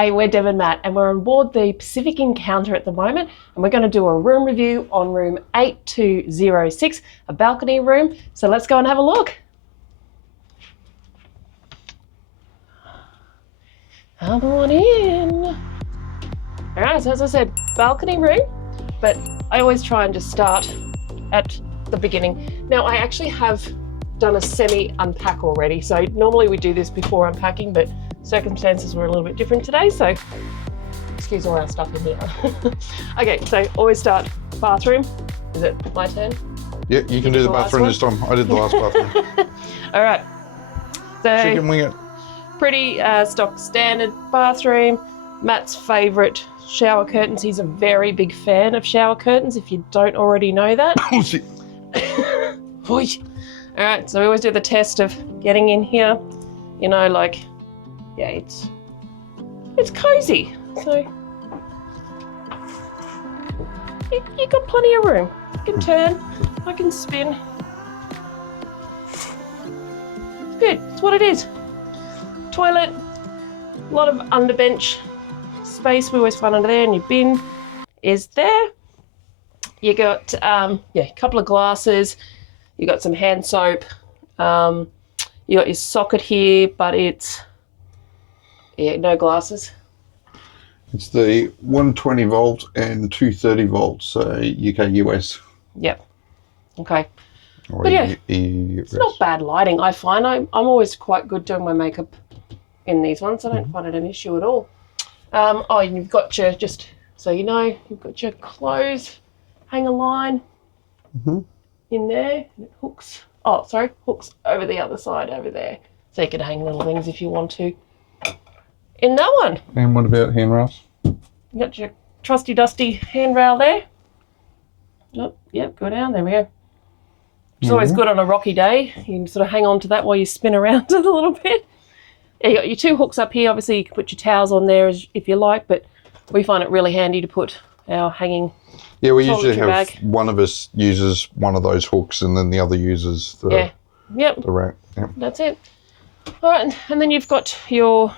Hey, we're Deb and Matt, and we're on board the Pacific Encounter at the moment, and we're going to do a room review on room 8206, a balcony room. So let's go and have a look. Come on in. All right, so as I said, balcony room, but I always try and just start at the beginning. Now, I actually have done a semi-unpack already, so normally we do this before unpacking, but circumstances were a little bit different today, so excuse all our stuff in here. Okay, so always start bathroom. Is it my turn? Yeah, you can do the bathroom this time. I did the last bathroom. All right. So Chicken wing it. Pretty stock standard bathroom. Matt's favourite shower curtains. He's a very big fan of shower curtains, if you don't already know that. Oh, shit. All right, so we always do the test of getting in here. You know, like, yeah, it's cozy. So you got plenty of room. I can turn, I can spin. It's good. It's what it is. Toilet, a lot of underbench space. We always find under there, and your bin is there. You got a couple of glasses. You got some hand soap. You got your socket here, but it's no glasses. It's the 120 volt and 230 volts, so UK US. Yep. Okay. Or but yeah, it's not bad lighting. I find I'm always quite good doing my makeup in these ones. I don't find it an issue at all. And you've got your, just so you know, you've got your clothes hanger line in there. And it hooks. Oh, sorry, hooks over the other side over there, so you can hang little things if you want to. In that one. And what about handrails? You got your trusty dusty handrail there. Oh, yep, go down. There we go. It's always good on a rocky day. You can sort of hang on to that while you spin around it a little bit. Yeah, you got your two hooks up here. Obviously, you can put your towels on there if you like, but we find it really handy to put our hanging. Yeah, we usually have bag. One of us uses one of those hooks, and then the other uses the the rack. Yep. That's it. All right, and then you've got your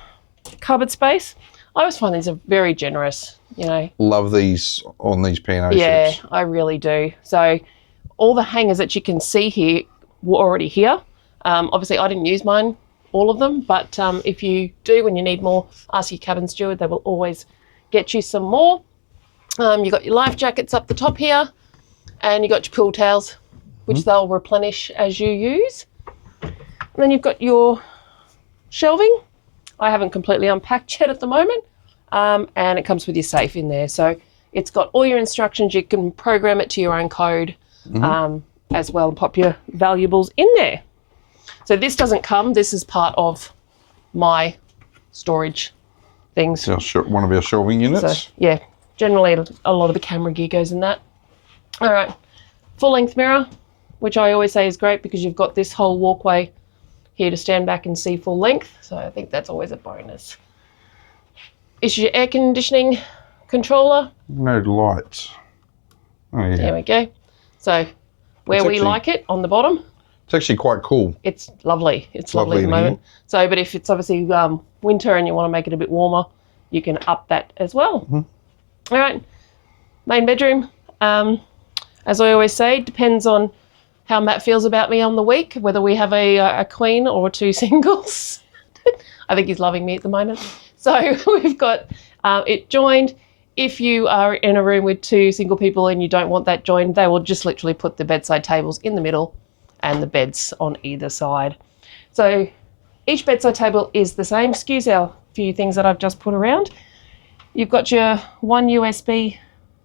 cupboard space. I always find these are very generous, you know. Love these on these P&O ships. Yeah, I really do. So all the hangers that you can see here were already here. Obviously, I didn't use mine, all of them, but if you do, when you need more, ask your cabin steward. They will always get you some more. You've got your life jackets up the top here, and you've got your pool towels, which they'll replenish as you use. And then you've got your shelving. I haven't completely unpacked yet at the moment, and it comes with your safe in there. So it's got all your instructions. You can program it to your own code as well, and pop your valuables in there. So this doesn't come. This is part of my storage things. So one of our shelving units. So, yeah, generally a lot of the camera gear goes in that. All right, full-length mirror, which I always say is great because you've got this whole walkway here to stand back and see full length. So I think that's always a bonus. Is your air conditioning controller. No lights. Oh, yeah. There we go. So where we like it, on the bottom. It's actually quite cool. It's lovely. It's lovely at the moment. So, but if it's obviously winter and you want to make it a bit warmer, you can up that as well. All right, main bedroom. As I always say, depends on how Matt feels about me on the week, whether we have a queen or two singles. I think he's loving me at the moment. So we've got it joined. If you are in a room with two single people and you don't want that joined, they will just literally put the bedside tables in the middle and the beds on either side. So each bedside table is the same. Excuse our few things that I've just put around. You've got your one USB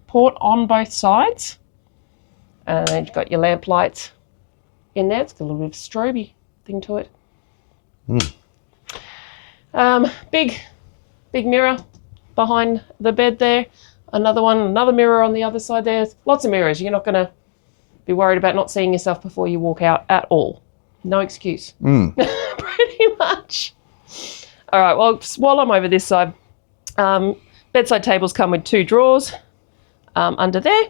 port on both sides. And then you've got your lamp lights in there. It's got a little bit of strobe thing to it. Big mirror behind the bed there. Another mirror on the other side there. Lots of mirrors. You're not going to be worried about not seeing yourself before you walk out at all. No excuse. Pretty much. All right, well, while I'm over this side, bedside tables come with two drawers under there.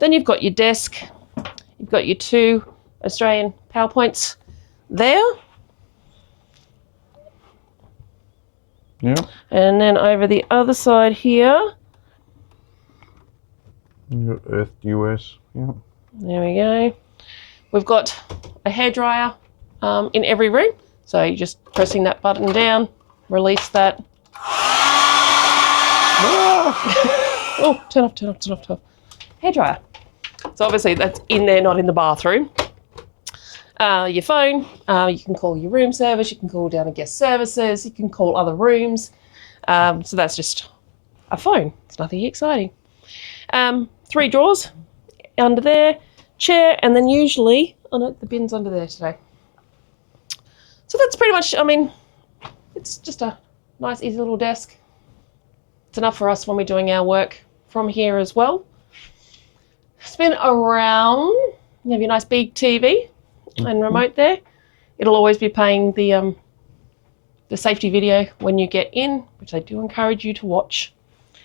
Then you've got your desk. You've got your two Australian PowerPoints there. Yeah. And then over the other side here. You got Earth US. Yeah. There we go. We've got a hairdryer in every room. So you're just pressing that button down, release that. Oh, turn off. Hairdryer. So obviously that's in there, not in the bathroom. Your phone, you can call your room service, you can call down to guest services, you can call other rooms. So that's just a phone. It's nothing exciting. 3 drawers under there, chair, and then usually, oh no, the bin's under there today. So that's pretty much, I mean, it's just a nice, easy little desk. It's enough for us when we're doing our work from here as well. Spin around, you have your nice big TV and remote there. It'll always be playing the safety video when you get in, which I do encourage you to watch.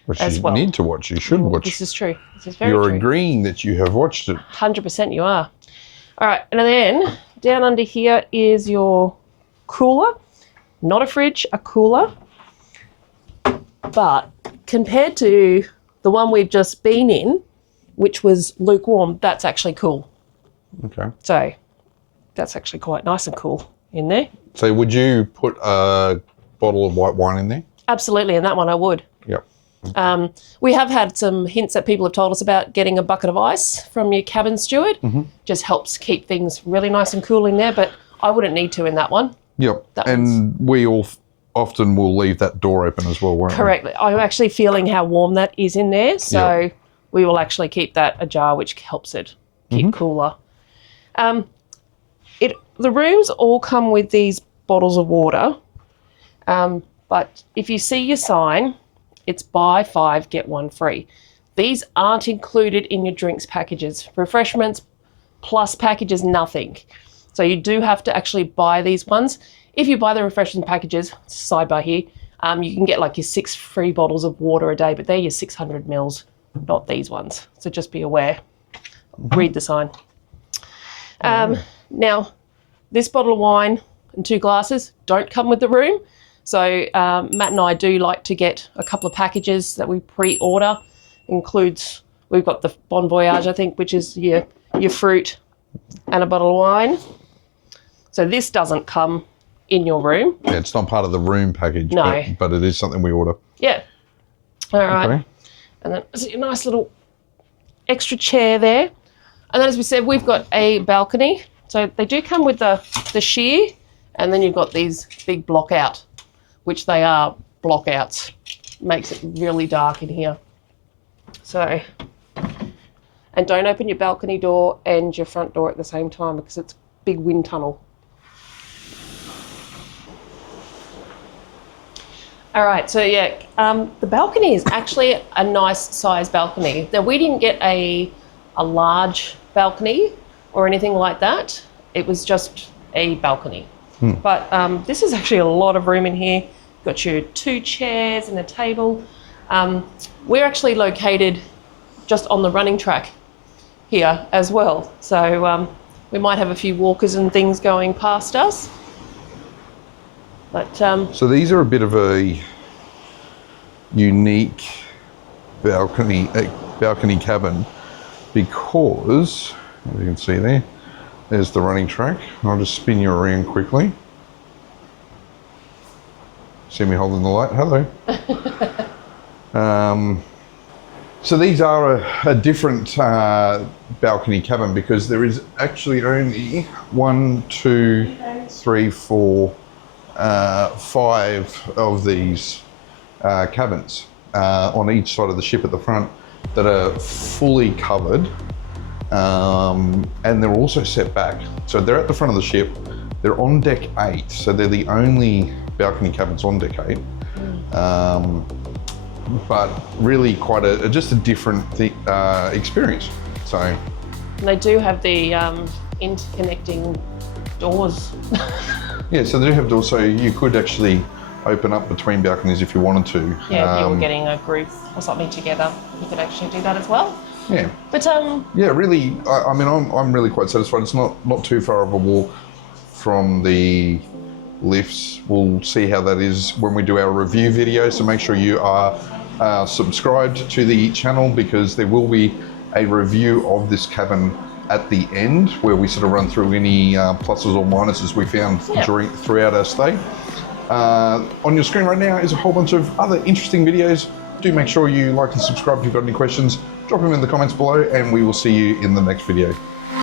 Which as you well. need to watch. You should watch. This is true. This is very You're true. agreeing that you have watched it. 100% you are. All right, and then down under here is your cooler. Not a fridge, a cooler. But compared to the one we've just been in, which was lukewarm, that's actually cool. Okay. So that's actually quite nice and cool in there. So would you put a bottle of white wine in there? Absolutely, and that one I would. Yep. We have had some hints that people have told us about getting a bucket of ice from your cabin steward. Just helps keep things really nice and cool in there, but I wouldn't need to in that one. Yep. That and we all often will leave that door open as well, won't we? Correctly. I'm actually feeling how warm that is in there, so we will actually keep that ajar, which helps it keep cooler. The rooms all come with these bottles of water, but if you see your sign, it's buy 5, get 1 free. These aren't included in your drinks packages. Refreshments plus packages, nothing. So you do have to actually buy these ones. If you buy the refreshment packages, sidebar here, you can get like your 6 free bottles of water a day, but they're your 600 mils, not these ones. So just be aware. Read the sign. Now, this bottle of wine and 2 glasses don't come with the room. So Matt and I do like to get a couple of packages that we pre-order. Includes, we've got the Bon Voyage, I think, which is your fruit and a bottle of wine. So this doesn't come in your room. Yeah, it's not part of the room package, No. but it is something we order. Yeah. All right. Okay. And then there's a nice little extra chair there. And then, as we said, we've got a balcony. So they do come with the sheer, and then you've got these big block out, which they are block outs. Makes it really dark in here. So, and don't open your balcony door and your front door at the same time because it's a big wind tunnel. All right, so yeah, the balcony is actually a nice size balcony. Now, we didn't get a large balcony or anything like that. It was just a balcony. But this is actually a lot of room in here. Got your 2 chairs and a table. We're actually located just on the running track here as well. So we might have a few walkers and things going past us. But So these are a bit of a unique balcony cabin because, as you can see there's the running track. I'll just spin you around quickly. See me holding the light? Hello. So these are a different balcony cabin because there is actually only 1, 2, 3, 4, 5 of these cabins on each side of the ship at the front that are fully covered, and they're also set back. So they're at the front of the ship, they're on deck 8, so they're the only balcony cabins on deck 8. But really quite just a different experience. So they do have the interconnecting doors. yeah, so they do have doors, so you could actually open up between balconies if you wanted to. Yeah, if you were getting a group or something together, you could actually do that as well. Yeah. But yeah, really, I mean, I'm really quite satisfied. It's not too far of a walk from the lifts. We'll see how that is when we do our review video. So make sure you are subscribed to the channel, because there will be a review of this cabin at the end where we sort of run through any pluses or minuses we found throughout our stay. On your screen right now is a whole bunch of other interesting videos. Do make sure you like and subscribe. If you've got any questions, drop them in the comments below, and we will see you in the next video.